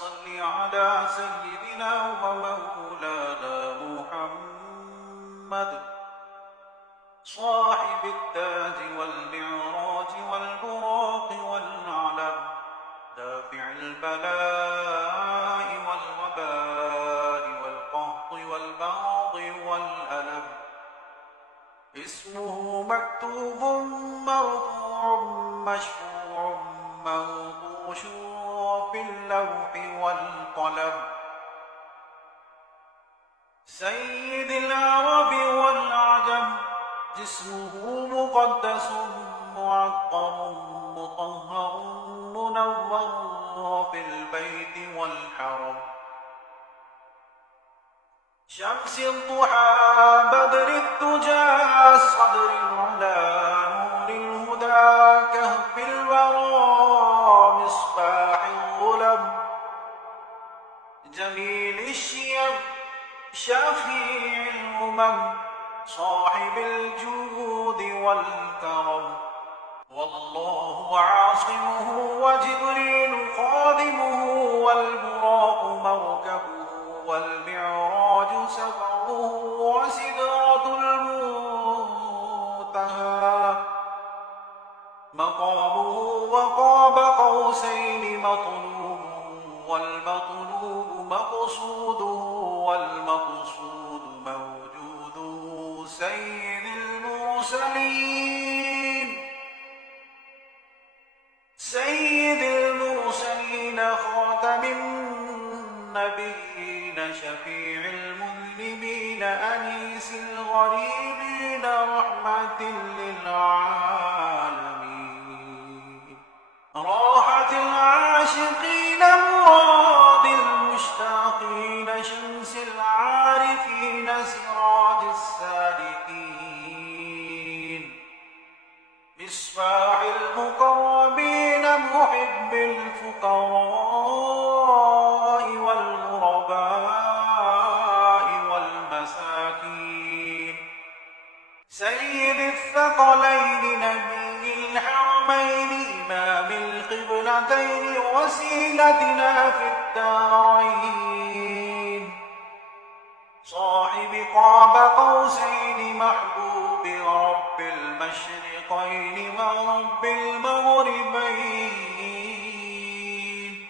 صل على سيدنا ومولانا محمد صاحب التاج والمعراج والبراق والعلم دافع البلاء والوباء والقهط والمرض والألم اسمه مكتوب مرفوع مشفوع منقوش في اللوح والقلم سيد العرب والعجم جسمه مقدس معطر مطهر منور في البيت والحرم شمس الضحى بدر الدجى صدر العلا نور الهدى كهف الورى مصباح الظلم جميل الشيم شفيع الأمم صاحب الجود والكرم والله عاصمه وجبريل خادمه والبراق مركبه والمعراج سفره وسدرة المنتهى مقامه وقاب قوسين مطلوب والمطلوب مقصوده والمقصود موجوده سيد المرسلين خاتم النبيين شفيع المذنبين أنيس الغريبين رحمة للعالمين راحة العاشقين مراد المشتاقين شمس العارفين سراج السالكين مصباح المقربين محب الفقراء والغرباء والمساكين سيد الثقلين نبي الحرمين إمام القبلتين وسيلتنا في الدارين صاحب قاب قوسين محبوب رب المشرقين ورب المغربين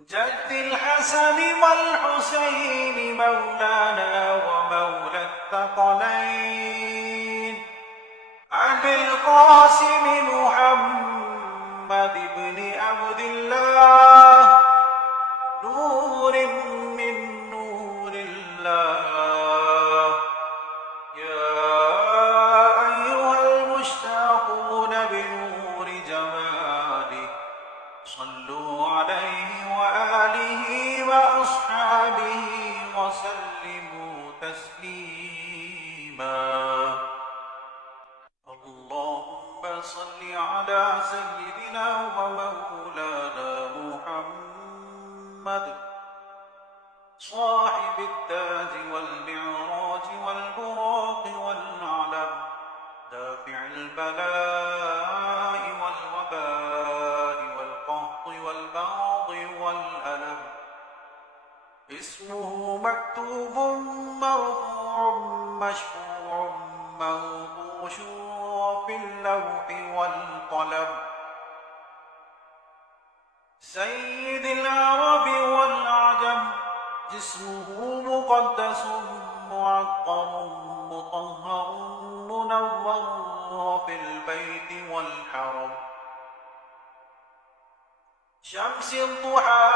جد الحسن والحسين مولانا ومولى الثقلين أبي القاسم محمد بن عبد الله نور من نور الله يا أيها المشتاقون بنور جماله صلوا عليه وآله وأصحابه وسلموا تسليما اللهم صل على سيدنا ومولانا محمد صاحب التاج والمعراج والبراق والعلم دافع البلاء والوباء والقهط والمرض والألم اسمه مكتوب مرفوع مشفوع منقوش في اللوح والقلم سيد العرب والعجم جسمه مقدس معطر مطهر منور في البيت والحرم شمس الضحى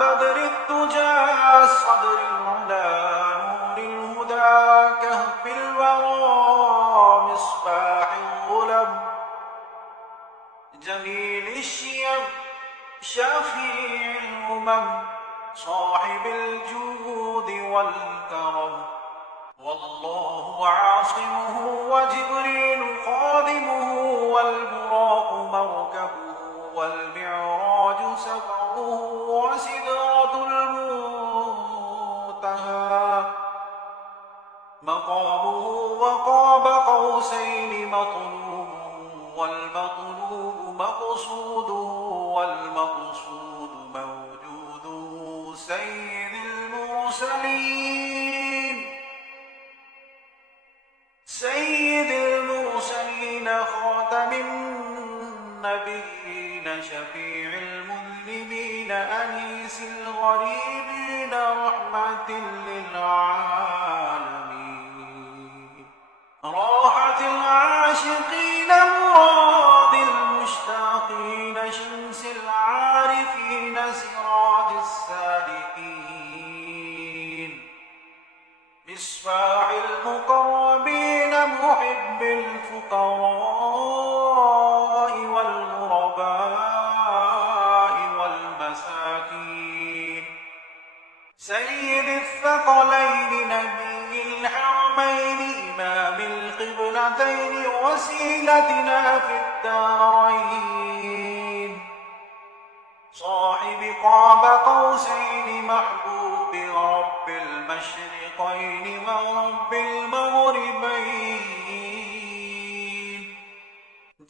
بدر الدجى صدر العلا نور الهدى كهف الورى مصباح الظلم جميل الشيم شفيع الأمم صاحب الجود والكرم والله عاصمه وجبريل خادمه والبراق مركبه والمعراج سفره وسدرة المنتهى مقامه وقاب قوسين مطلوب والمطلوب مقصوده والمقصود موجوده سيد المرسلين خاتم النبيين شفيع المذنبين أنيس الغريبين رحمة للعالمين راحة العاشقين مراد المشتاقين شمس العارفين سراج السالكين مصباح المقربين محب الفقراء والغرباء والمساكين سيد الثقلين نبي الحرمين إمام القبلتين وسيلتنا في الدارين صاحب قاب قوسين محبوب رب المشرقين ورب المغربين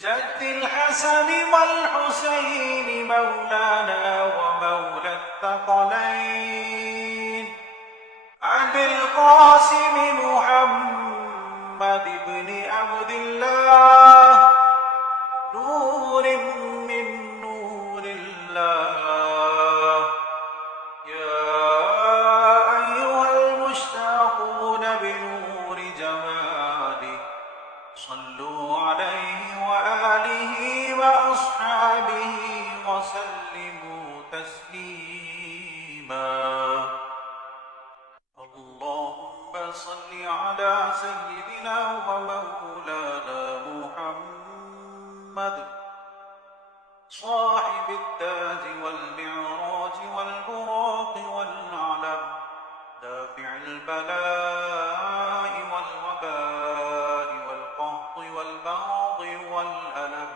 جد الحسن والحسين مولانا ومولى الثقلين عبد القاسم محمد بن عبد الله نور من نور الله يا أيها المشتاقون بنور جماله صلوا عليه وآله وأصحابه وسلموا تسليما اللهم صل على سيدنا ومولانا محمد صاحب التاج والمعراج والبراق والعلم دافع البلاء والوباء والقهط والبغض والألم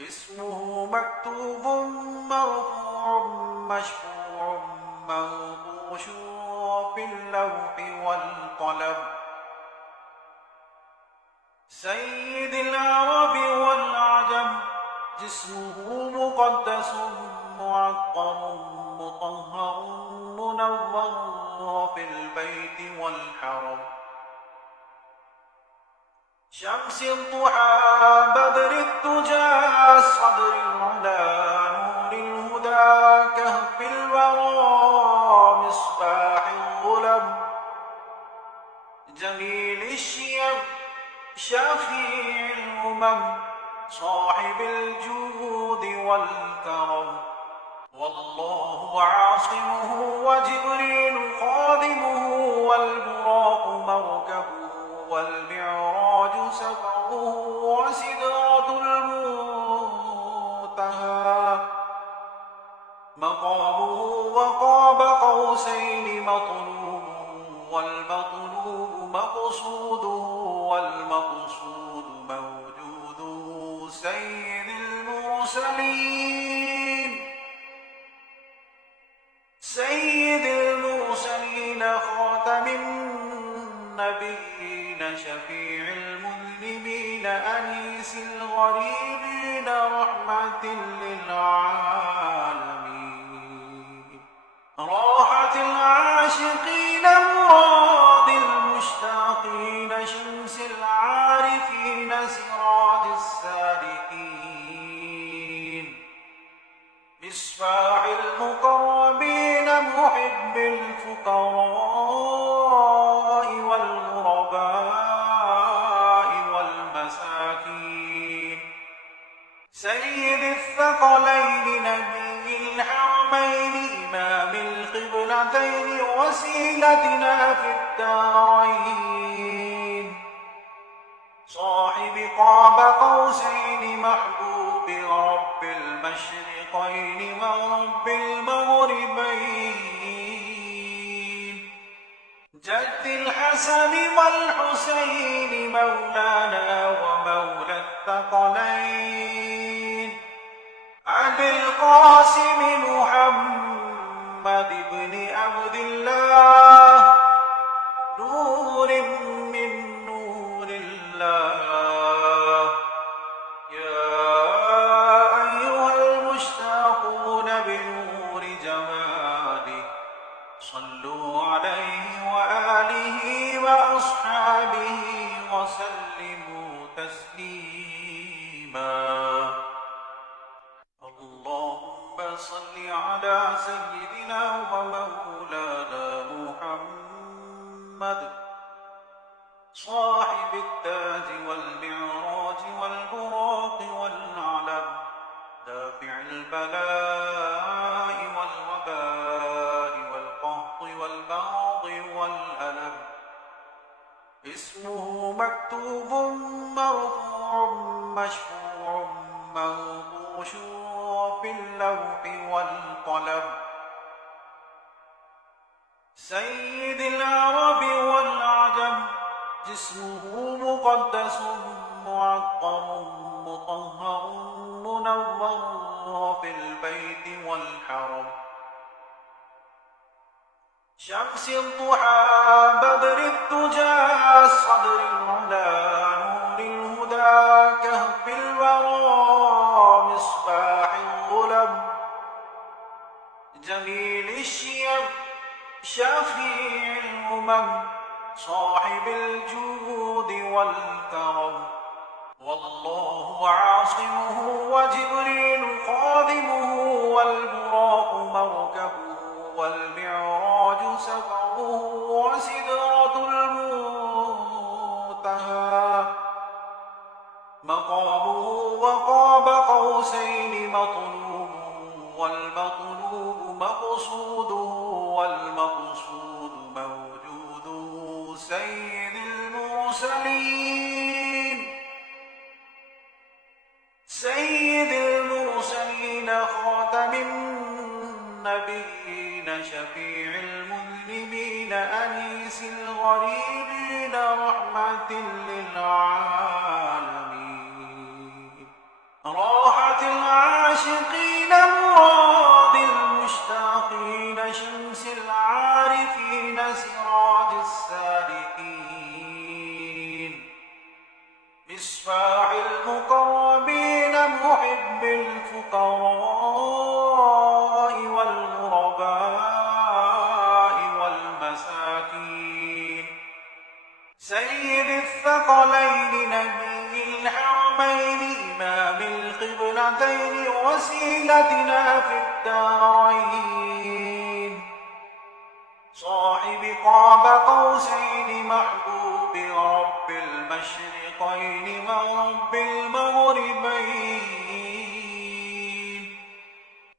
اسمه مكتوب مرفوع مشفوع منقوش في اللوح والقلم سيد العرب والعجم جسمه مقدس معطر مطهر منور في البيت والحرم شمس الضحى بدر الدجى صدر العلا نور الهدى كهف الورى مصباح الظلم جميل الشيم شفيع الأمم صاحب الجود والكرم والله عاصمه وجبريل خادمه والبراق مركبه والمعراج سفره وسدرة المنتهى مقامه وقاب قوسين مطلوب والمطلوب مقصوده والمقصود موجوده سيد المرسلين خاتم النبيين شفيع المذنبين أنيس الغريبين رحمة للعالمين راحة العاشقين مراد المشتاقين شمس العارفين سراج السالكين مصباح المقربين محب الفقراء والغرباء والمساكين سيد الثقلين نبي الحرمين إمام القبلتين وسيلتنا في الدارين صاحب قاب قوسين محبوب رب المشرقين ورب المغربين جد الحسن والحسين مولانا ومولى الثقلين عبد القاسم محمد بن عبد الله نور من نور الله يا أيها المشتاقون بنور جماله صل على سيدنا ومولانا محمد صاحب التاج والمعراج والبراق والعلم دافع البلاء والوباء والقهط والبغض والألم اسمه مكتوب مرفوع مشفوع منقوش في اللوح والقلم سيد العرب والعجم جسمه مقدس معطر مطهر منور في البيت والحرم شمس الضحى بدر الدجى صدر العلا نور الهدى كهف الورى مصباح الظلم جميل الشيم شفيع الأمم صاحب الجود والكرم والله عاصمه وجبريل خادمه والبراق مركبه والمعراج سفره وسدرة المنتهى مقامه وقاب قوسين مطلوب والمطلوب مقصوده والمقصود موجوده سيد المرسلين خاتم النبيين شفيع المذنبين أنيس الغريبين رحمة للعالمين راحة العاشقين مراد المشتاقين شمس العارفين سراج السالكين مصباح المقربين محب الفقراء والغرباء والمساكين سيد الثقلين نبي الحرمين إمام القبلتين وسيلتنا في الدارين صاحب قاب قوسين محبوب رب المشرقين ورب المغربين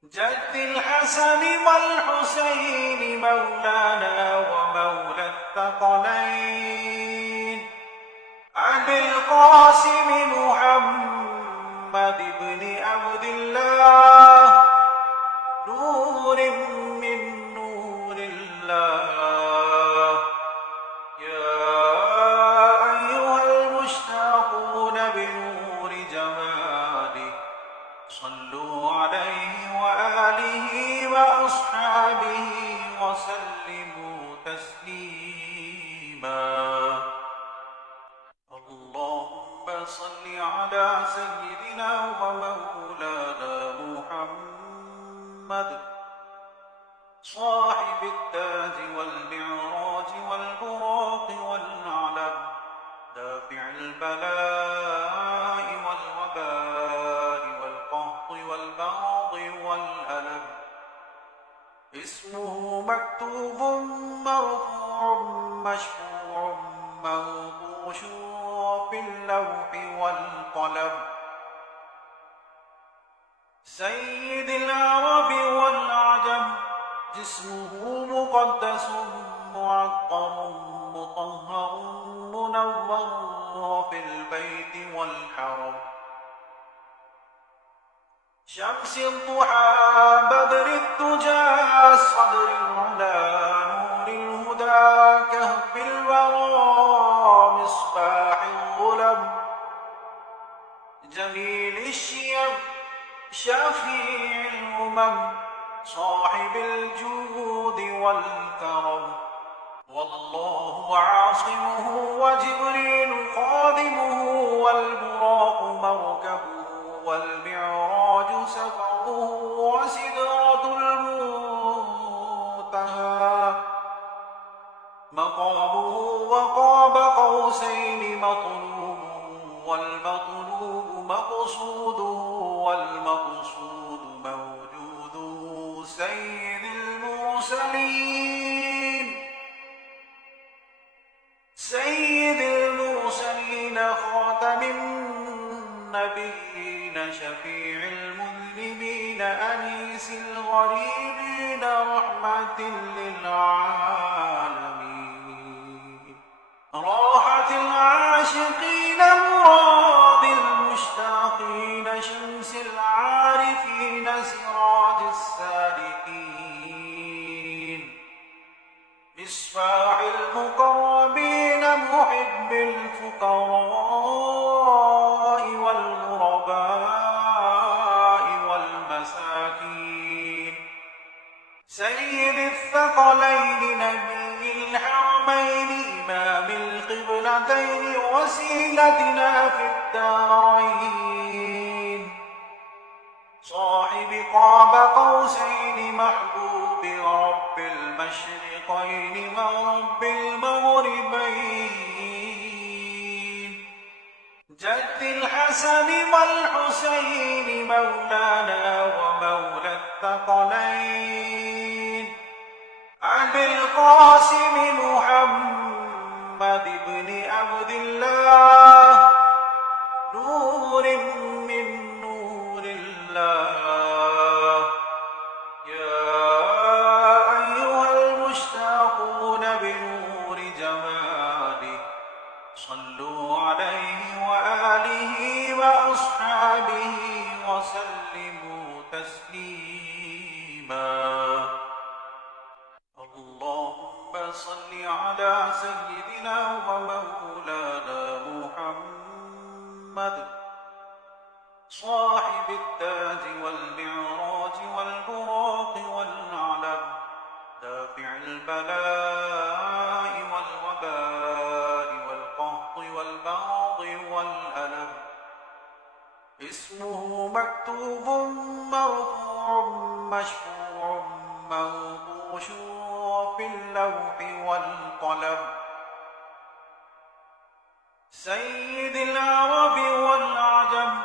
جد الحسن والحسين مولانا ومولى الثقلين أبي القاسم محمد بن عبد الله نور من نور الله يا أيها المشتاقون بنور جماله صلوا عليه وآله وأصحابه وسلموا تسليما اللهم صل على سيدنا ومولانا محمد صاحب التاج والمعراج والبراق والعلم دافع البلاء والوباء والقهط والبغض والألم اسمه مكتوب مرفوع مشفوع منقوش في اللوح والقلم سيد العرب والعجم جسمه مقدس معطر مطهر منور في البيت والحرم شمس الضحى بدر الدجى صدر العلا نور الهدى كهف الورى مصباح الظلم جميل الشيم شفيع الأمم صاحب الجود والكرم والله عاصمه وجبريل خادمه والبراق مركبه والمعراج سفره وسدرة المنتهى مقامه وقاب قوسين مطلوب والمطلوب مقصوده والمقصود موجوده سيد المرسلين خاتم النبيين شفيع المذنبين أنيس الغريبين رحمة للعالمين راحة العاشقين مراد المشتاقين شمس العارفين سراج السالكين مصباح المقربين محب الفقراء والغرباء والمساكين سيد الثقلين نبي الحرمين إمام القبلتين وسيلتنا في الدارين صاحب قاب قوسين محبوب رب المشرقين ورب المغربين جد الحسن والحسين مولانا ومولى الثقلين أبي القاسم محمد بن عبد الله نور من نور الله يا أيها المشتاقون بنور جماله صلوا عليه وآله وأصحابه وسلموا تسليما اللهم صل على سيدنا ومولانا محمد صاحب التاج والمعراج والبراق والنعلم دافع البلاء والوباء والقهط والبغض والألم اسمه مكتوب مرفوع مشفوع منقوش في اللوح والقلم سيد العرب والعجم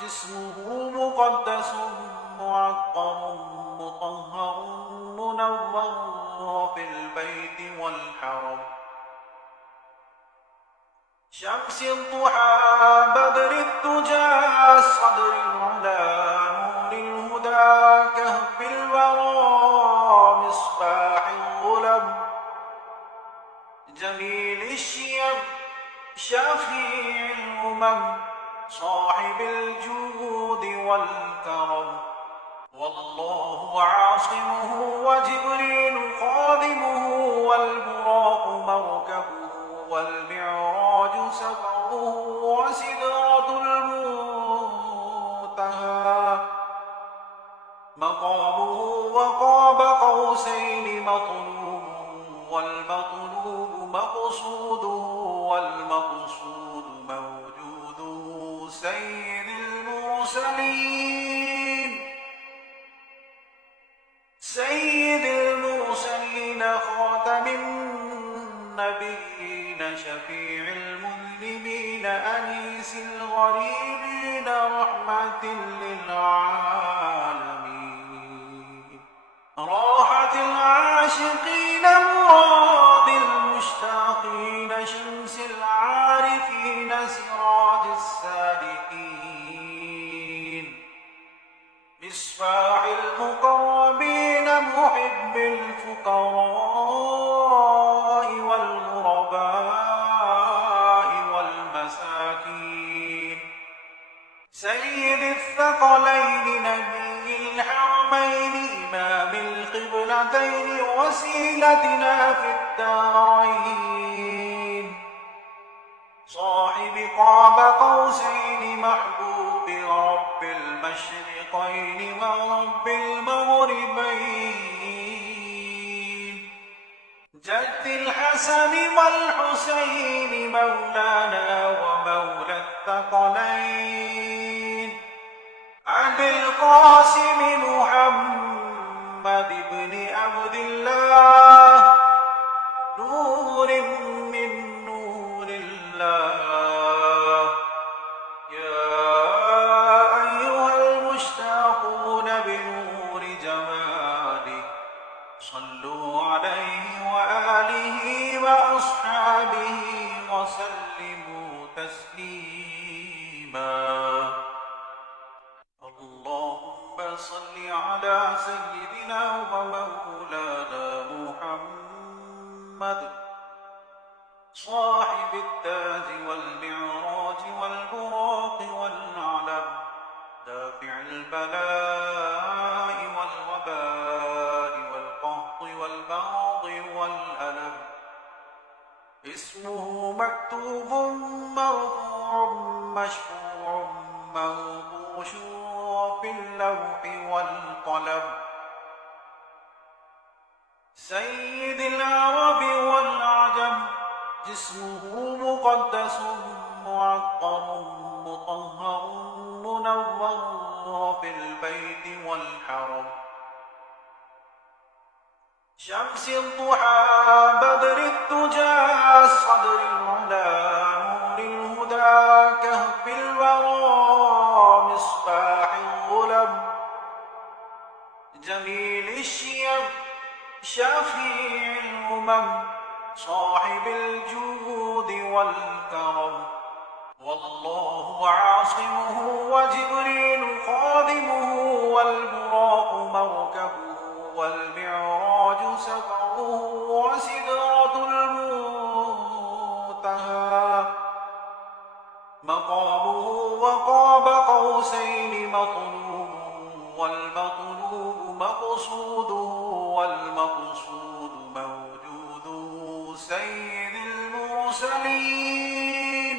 جسمه مقدس معقم مطهر منور في البيت والحرم شمس الضحى بدر الدجى صدر العلا نور الهدى كهف الورى مصباح الظلم جميل الشيم شفيع الأمم صاحب الجود والكرم والله عاصمه وجبريل خادمه والبراق مركبه والمعراج سفره وسدرة المنتهى مقامه وقاب قوسين مطلوب والمطلوب مقصوده والمقصود موجوده سيد المرسلين خاتم النبيين شفيع المذنبين أنيس الغريبين رحمة للعالمين راحة العاشقين مراد المشتاقين شمس العارفين سراج السالكين مصباح المقربين محب الفقراء والغرباء والمساكين سيد الثقلين نبي الحرمين إمام القبلتين وسيلتنا في الدارين صاحب قاب قوسين محبوب رب المشرقين ورب المغربين جد الحسن والحسين مولانا ومولى الثقلين أبي القاسم محمد بن عبد الله نور من نور الله يا أيها المشتاقون بنور جماله سيدنا ومولانا محمد صاحب التاج والمعراج والبراق والنعلم دافع البلاء والوباء والقهط والمرض والألم. اسمه مكتوب مرفوع مشفوع منقوش في اللوح والقلم. سيد العرب والعجم جسمه مقدس معطر مطهر منور في البيت والحرم. شمس الضحى بدر الدجى صدر العلا نور الهدى كهف الورى مصباح الظلم. جميل الشيم شفيع الأمم صاحب الجود والكرم. والله عاصمه وجبريل خادمه والبراق مركبه والمعراج سفره وسدرة المنتهى مقامه وقاب قوسين مطلوب والمطلوب مقصوده والمقصود موجوده. سيد المرسلين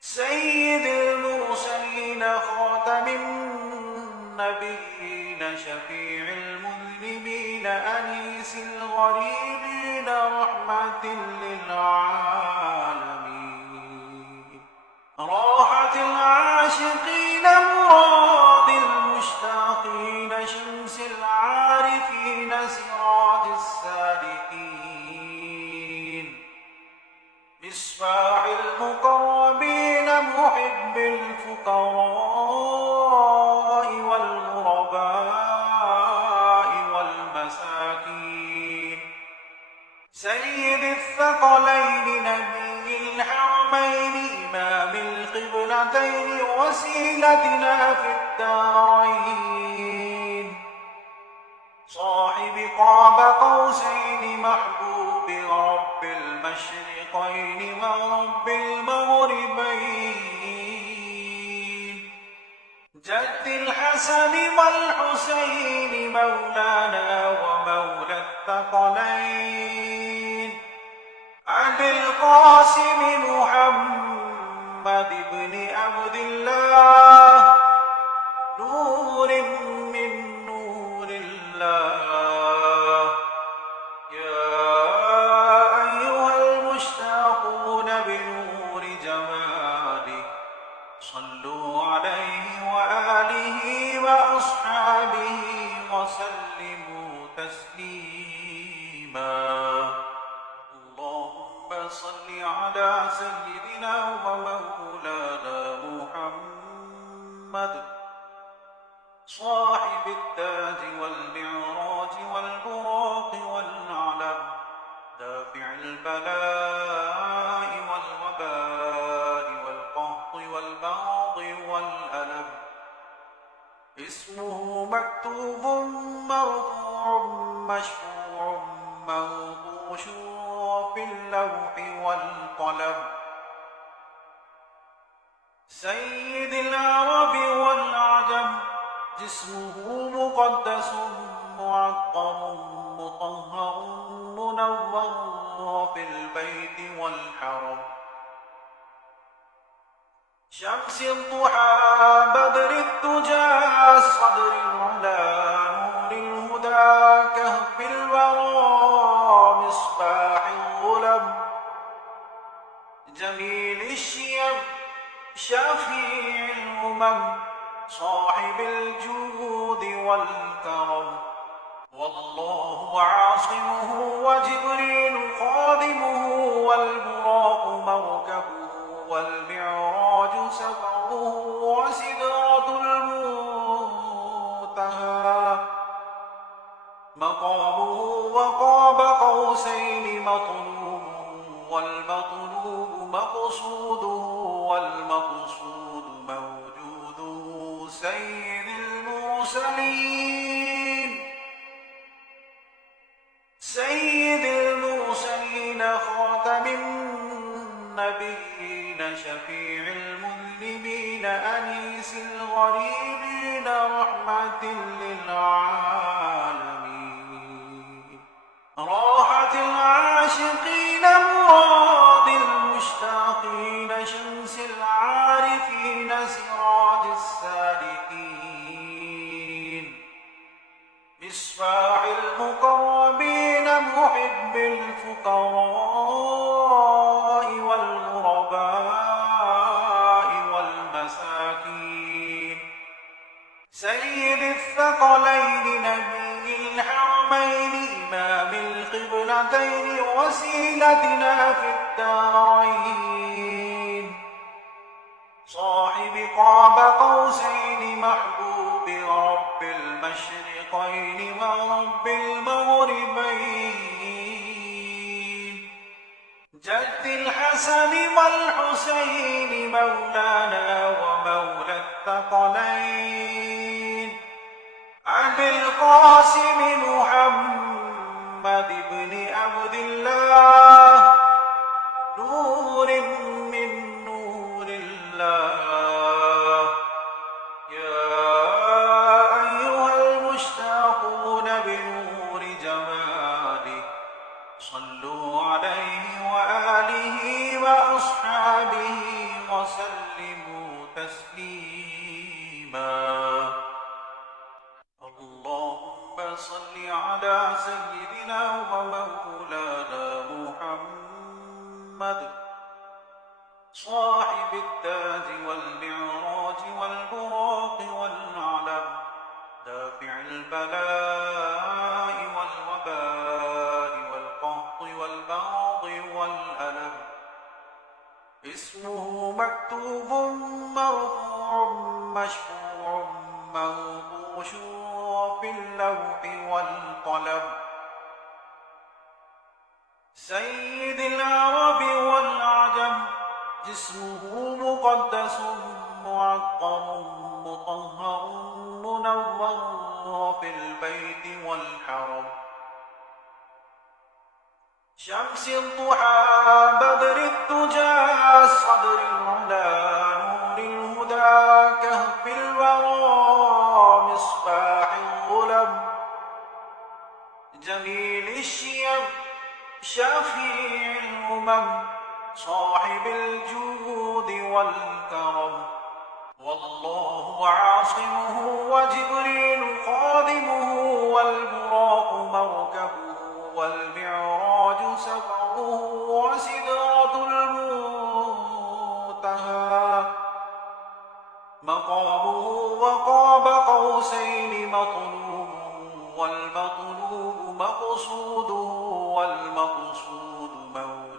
سيد المرسلين خاتم النبيين شفيع المذنبين أنيس الغريبين رحمة للعالمين. راحة العاشقين مراد المشتاقين شمس العارفين سراج السالكين. مصباح المقربين محب الفقراء والغرباء والمساكين. سيد الثقلين نبي الحرمين إمام القبلتين وسيلتنا في الدارين. صاحب قاب قوسين محبوب رب المشرقين ورب المغربين. جد الحسن والحسين مولانا ومولى الثقلين. أبي القاسم محمد بن عبد الله نور من نور الله. يا أيها المشتاقون بنور جماله صلوا عليه وآله وأصحابه وسلموا تسليما. اللهم صل على سيدنا ومولانا محمد صاحب التاج والمعراج والبراق والنعلم دافع البلاء والوباء والقهط والمرض والألم. اسمه مكتوب مرفوع مشفوع منقوش في اللوح والقلم. سيد العرب والعجم جسمه مقدس معطر مطهر منور في البيت والحرم. شمس الضحى بدر الدجى صدر العلا نور الهدى كهف الورى مصباح الظلم. جميل الشيم شفيع الأمم صاحب الجود والكرم. والله عاصمه وجبريل خادمه والبراق مركبه والمعراج سفره وسدرة المنتهى مقامه وقاب قوسين مطلوب والمطلوب مقصوده والمقصود موجوده. سيد المرسلين المرسلين سيد المرسلين خاتم النبيين شفيع المذنبين أنيس الغريبين رحمة للعالمين راحة العاشقين مراد المشتاقين شمس العارفين سراج السالكين مصباح المقربين محب الفقراء والغرباء والمساكين سيد الثقلين نبي الحرمين إمام القبلتين وسيلتنا في الدارين صاحب قاب قوسين محبوب رب المشرقين ورب المغربين جد الحسن والحسين مولانا ومولى الثقلين أبي القاسم محمد بن عبد الله نور من نور الله يا أيها المشتاقون بنور جماله صلوا عليه وآله وأصحابه وسلموا تسليما اللهم صل على سيدنا ومولانا محمد صاحب التاج والمعراج والبراق والعلم دافع البلاء والوباء والقهط والبغض والألم اسمه مكتوب مرفوع مشفوع موضوع في اللوح والقلم سيد العرب والعجم جسمه مقدس معقم مطهر منور في البيت والحرم شمس الضحى بدر الدجى صدر العلا نور الهدى كهف الورى مصباح الظلم جميل الشيم شفيع الأمم صاحب الجود والكرم والله عاصمه وجبريل خادمه والبراق مركبه والمعراج سفره وسدرة المنتهى مقامه وقاب قوسين مطلوب والمطلوب مقصود والمقصود موجود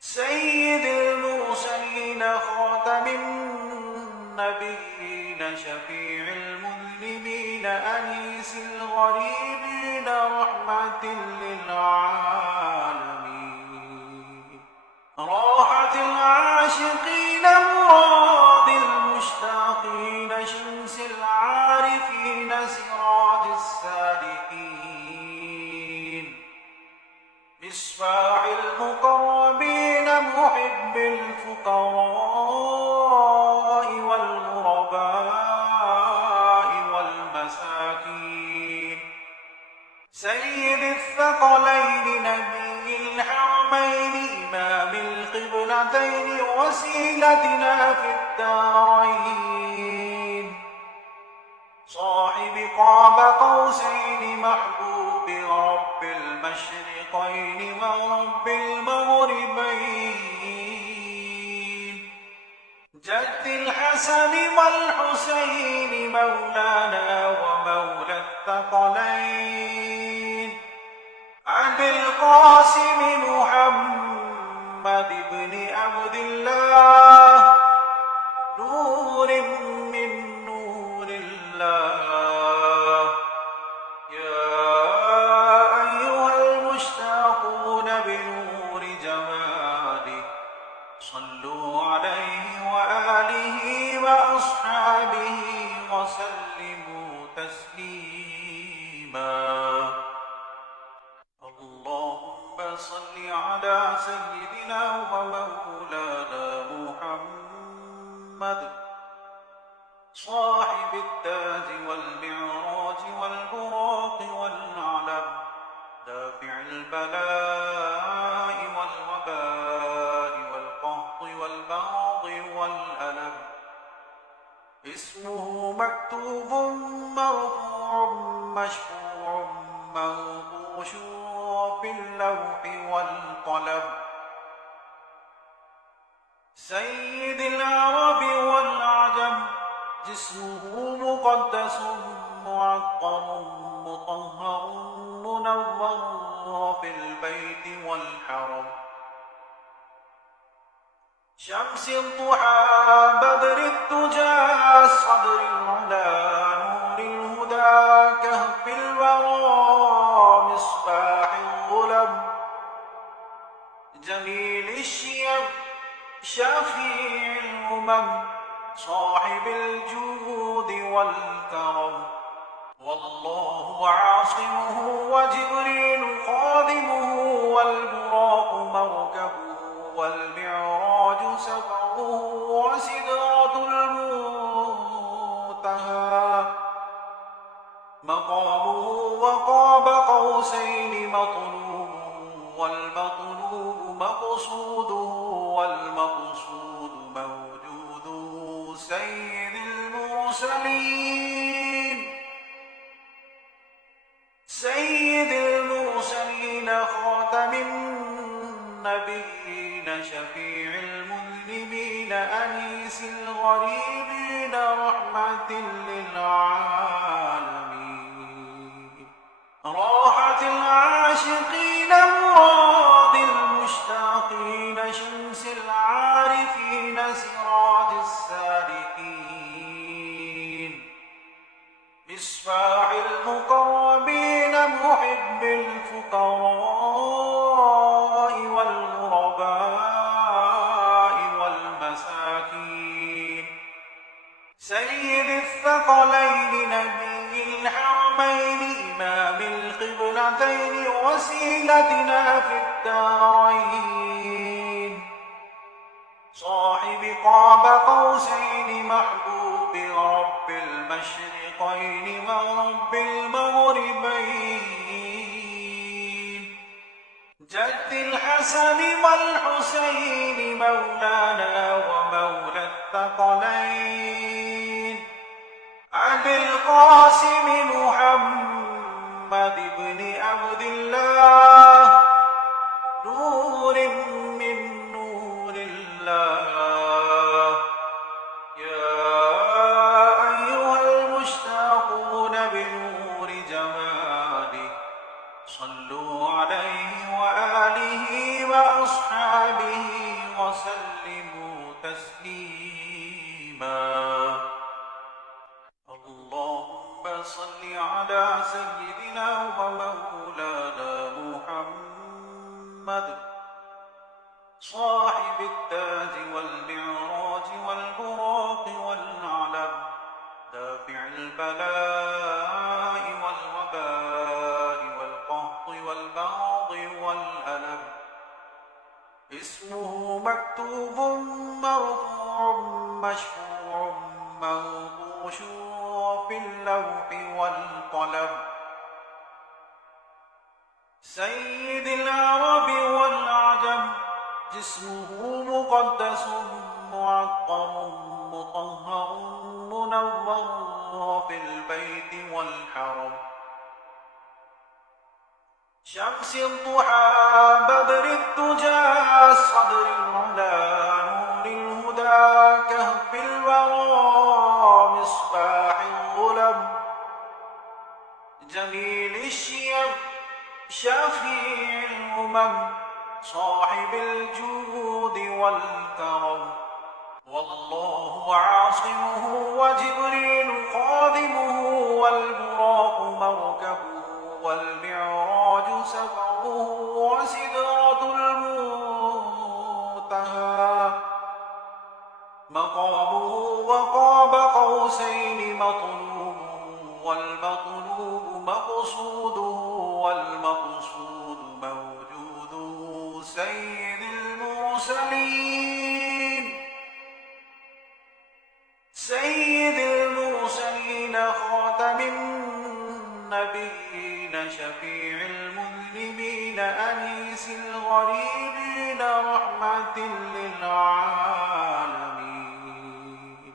سيد المرسلين خاتم النبيين شفيع المذنبين أنيس الغريبين رحمة للعالمين راحة العاشقين مراد المشتاقين شمس العارفين سراج السالكين مصباح المقربين محب الفقراء والغرباء والمساكين سيد الثقلين نبي الحرمين إمام القبلتين وسيلتنا في الدارين صاحب قاب قوسين محبوب رب المشرقين ورب المغربين جد الحسن والحسين مولانا ومولى الثقلين أبي القاسم محمد بن عبد الله نور من نور الله يا أيها المشتاقون بنور جماله صلوا صلوا عليه وآله وأصحابه وسلموا تسليما. اللهم صل على سيدنا ومولانا محمد صاحب التاج والمعراج والبراق والعلم، دافع البلاء والوباء والقهط والبغض والألم. اسمه مكتوب مرفوع مشفوع منقوش في اللوح والقلم. سيد العرب والعجم، جسمه مقدس معطر مطهر منور في البيت والحرم. شمس الضحى بدر الدجى صدر العلا نور الهدى كهف الورى مصباح الظلم. جميل الشيم شفيع الأمم صاحب الجود والكرم. والله عاصمه وجبريل خادمه والبراق مركبه والمعراج سفره وسدرة المنتهى مقامه وقاب قوسين مطلوب والمطلوب مقصوده والمقصود موجوده. سيد المرسلين سيد المرسلين خاتم النبيين شفيع المذنبين أنيس الغريبين رحمة للعالمين راحة العاشقين مراد المشتاقين شمس العارفين سراج السالكين مصباح المقربين محب الفقراء والغرباء والمساكين. سيد الثقلين نبي الحرمين إمام القبلتين وسيلتنا في الدارين. صاحب قاب قوسين محبوب رب المشرقين ورب المغربين. جد الحسن والحسين مولانا ومولى الثقلين. أبي القاسم محمد بن عبد الله نور من نور الله. يا أيها المشتاقون بنور جماله صلوا عليه وآله وأصحابه وسلموا تسليما. اللهم صل على سيدنا ومولانا محمد صاحب التاج والمعراج والبراق والعلم، دافع البلاء والوباء والقهط والبغض والألم. اسمه مكتوب مرفوع مشفوع منقوش في اللوح والقلم. سيد العرب والعجم، جسمه مقدس معطر مطهر منور في البيت والحرم. شمس الضحى بدر الدجى صدر العلا نور الهدى كهف الورى مصباح الظلم. جميل الشيم شفيع الأمم صاحب الجود والكرم. والله عاصمه وجبريل خادمه والبراق مركبه والمعراج سفره وسدرة المنتهى مقامه وقاب قوسين مطلوب والمطلوب مقصوده والمقصود موجوده سيد المرسلين خاتم النبيين شفيع المذنبين أنيس الغريبين رحمة للعالمين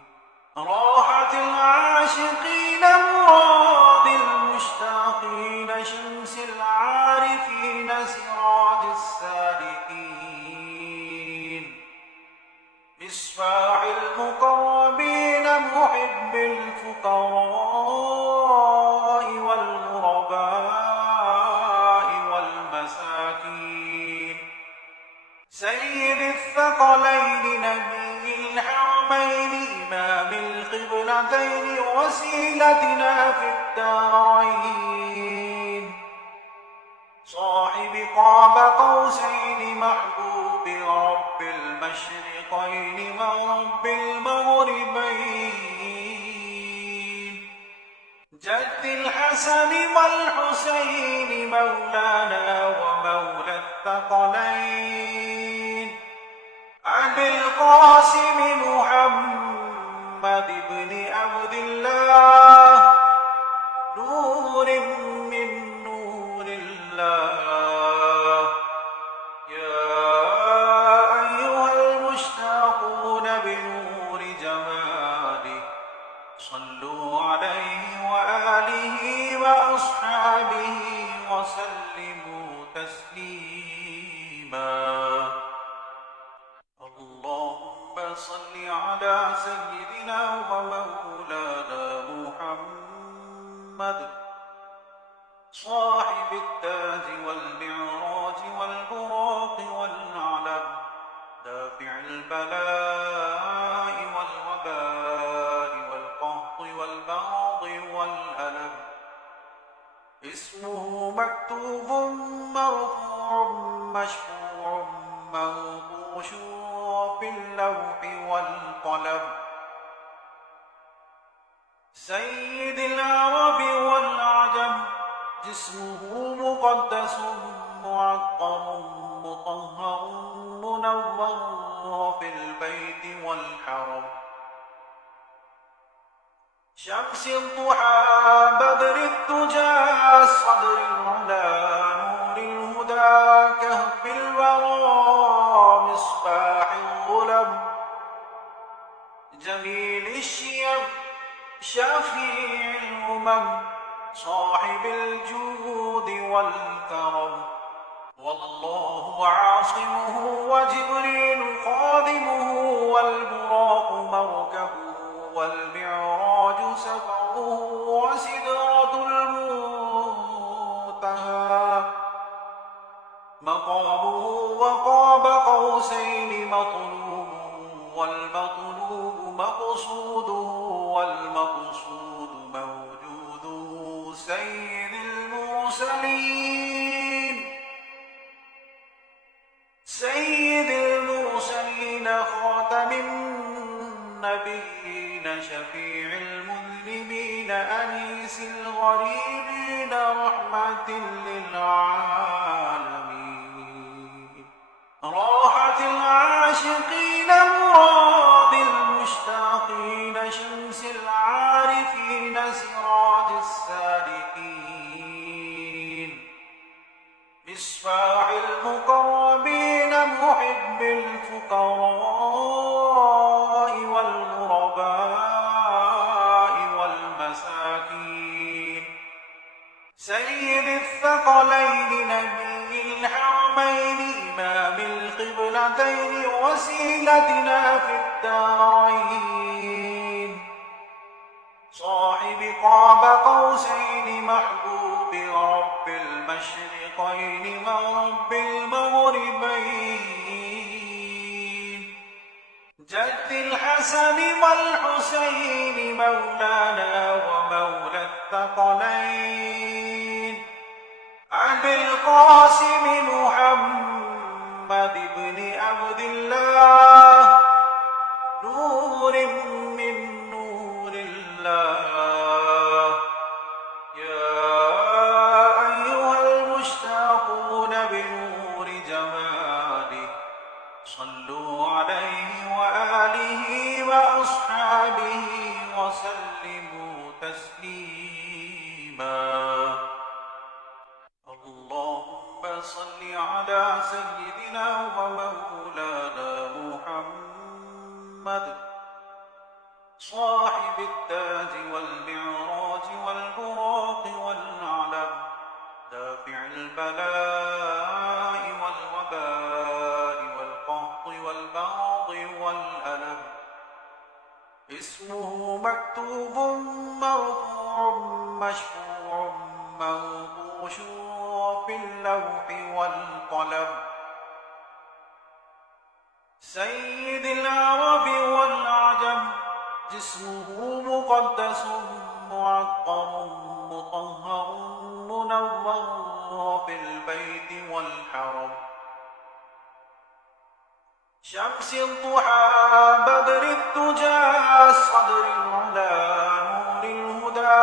راحة العاشقين مراد المشتاقين شمس العارفين سراج السالكين مصباح المقربين محب الفقراء والغرباء والمساكين سيد الثقلين نبي الحرمين إمام القبلتين وسيلتنا في الدارين صاحب قاب قوسين محبوب رب المشرقين ورب المغربين جد الحسن والحسين مولانا ومولى الثقلين أبي القاسم محمد بن عبد الله نور من نور الله يا أيها المشتاقون بنور جماله صلوا عليه وآله وأصحابه وسلموا تسليما اللهم صل على سيدنا ومولانا محمد صاحب التاج والمعراج والبراق والنعلم دافع البلاء والوباء والقهط والبغض والألم اسمه مكتوب مرفوع مشفوع موضوع في اللوح والقلم سيد العرب والعجم جسمه مقدس معقم مطهر منور في البيت والحرم شمس الضحى بدر الدجى صدر العلا نور الهدى كهف الورى مصباح الظلم جميل الشيم شفيع الأمم صاحب الجود والكرم والله عاصمه وجبريل خادمه والبراق مركبه والمعراج سفره وسدرة المنتهى مقامه وقاب قوسين مطلوب والمطلوب مقصوده والمقصود موجوده سيد المرسلين خاتم النبيين شفيع المذنبين أنيس الغريبين رحمة للعالمين راحة العاشقين مراد المشتاقين شمس العارفين سراج السالكين مصباح المقربين محب الفقراء والغرباء والمساكين سيد الثقلين نبي الحرمين إمام القبلتين وسيلتنا في الدارين صاحب قاب قوسين محبوب رب المشرقين ورب المغربين جد الحسن والحسين مولانا ومولى الثقلين أبي القاسم محمد بن عبد الله نور وأصحابه وسلموا تسليما. اللهم صل على سيدنا ومولانا محمد صاحب التاج والمعراج والبراق والعلم، دافع البلاء والوباء والقهط والمرض والألم. اسمه مكتوب مرفوع مشفوع منقوش في اللوح والقلم. سيد العرب والعجم، جسمه مقدس معطر مطهر منور في البيت والحرم. شمس الضحى بدر الدجى صدر العلا نور الهدى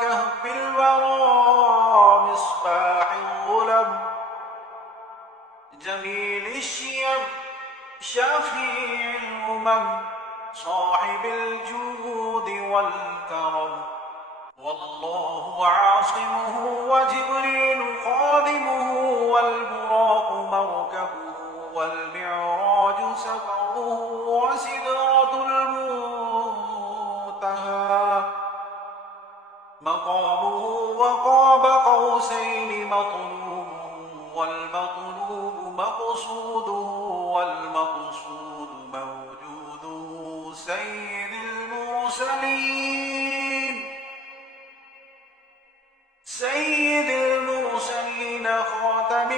كهف الورى مصباح الظلم. جميل الشيم شفيع الأمم صاحب الجود والكرم. والله عاصمه وجبريل خادمه والبراق مركبه والمعراج سفره وسدرة المنتهى مقامه وقاب قوسين مطلوب والمطلوب مقصوده والمقصود موجوده. سيد المرسلين سيد المرسلين خاتم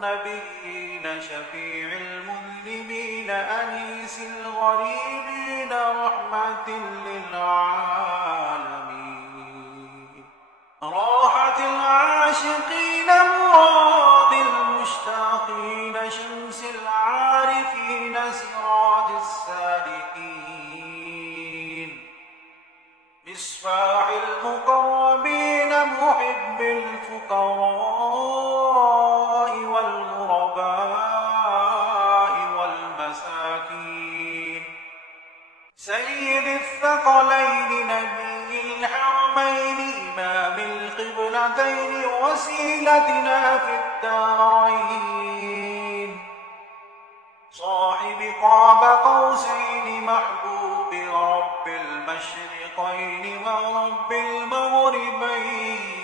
النبيين شفيع المذنبين أنيس الغريبين رحمة للعالمين. راحة العاشقين مراد المشتاقين شمس العارفين سراج السالكين. مصباح المقربين محب الفقراء والغرباء والمساكين. سيد الثقلين نبي الحرمين إمام القبلتين وسيلتنا في الدارين. صاحب قاب قوسين محبوب رب المشرقين ورب المغربين.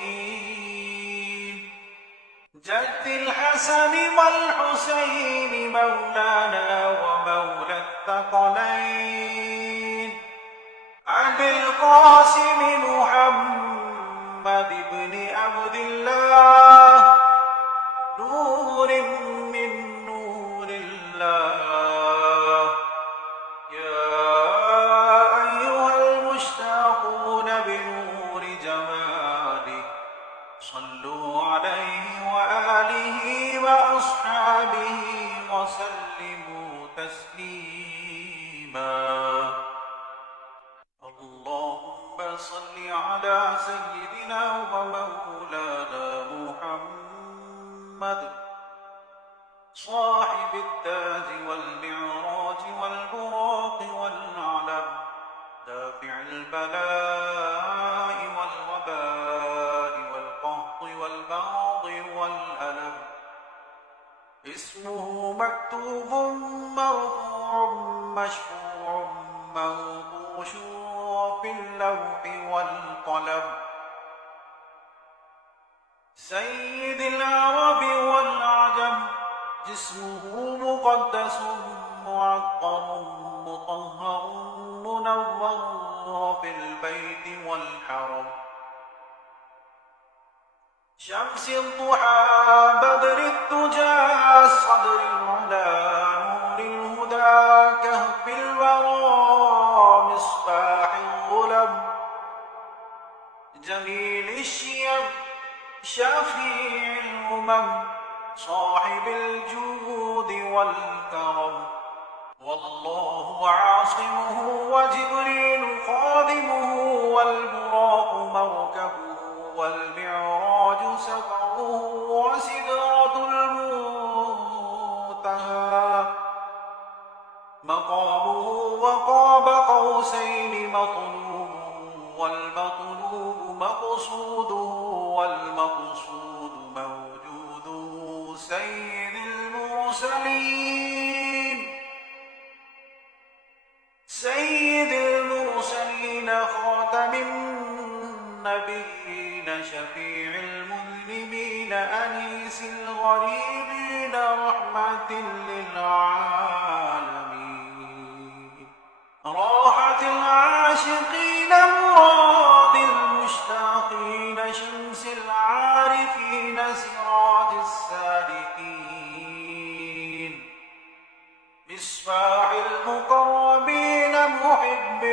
جد الحسن والحسين مولانا ومولى الثقلين. أبي القاسم محمد بن عبد الله نور من نور الله. يا أيها المشتاقون بنور جماله صلوا عليه وآله وأصحابه وسلموا تسليما. اللهم صل على سيدنا ومولانا محمد صاحب التاج والمعراج والبراق والعلم، دافع البلاء والوباء والقهط والمرض والألم. اسمه مكتوب مرفوع مشفوع منقوش في اللوح والقلم. سيد العرب والعجم، جسمه مقدس معطر مطهر منور في البيت والحرم. شمس الضحى بدر الدجى صدر العلا نور الهدى كهف الورى مصباح الظلم. جميل الشيم شفيع الأمم صاحب الجود والكرم. والله عاصمه وجبريل خادمه والبراق مركبه والمعراج سفره وسدرة المنتهى مقامه وقاب قوسين مطلوب والمطلوب مقصود والمقصود موجود سيد المرسلين خاتم النبيين شفيع المذنبين أنيس الغريبين رحمة للعالمين راحة العاشقين مراد المشتاقين شمس العارفين سراج السالكين مصباح المقربين محب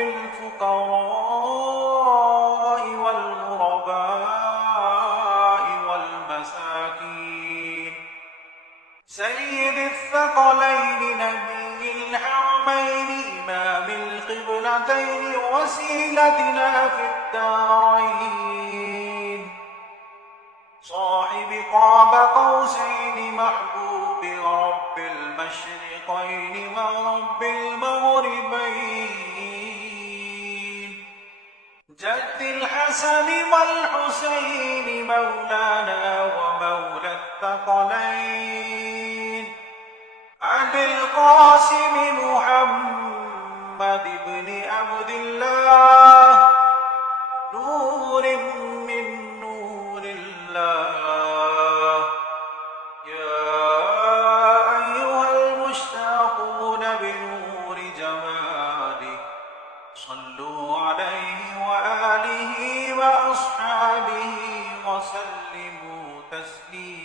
الفقراء والغرباء والمساكين سيد الثقلين نبي الحرمين إمام القبلتين وسيلتنا في الدارين صاحب قاب قوسين محبوب رب المشرقين ورب المغربين جد الحسن والحسين مولانا ومولى الثقلين أبي القاسم محمد بن عبد الله نور من نور الله يا أيها المشتاقون بنور جماله صلوا عليه وآله وأصحابه وسلموا تسليما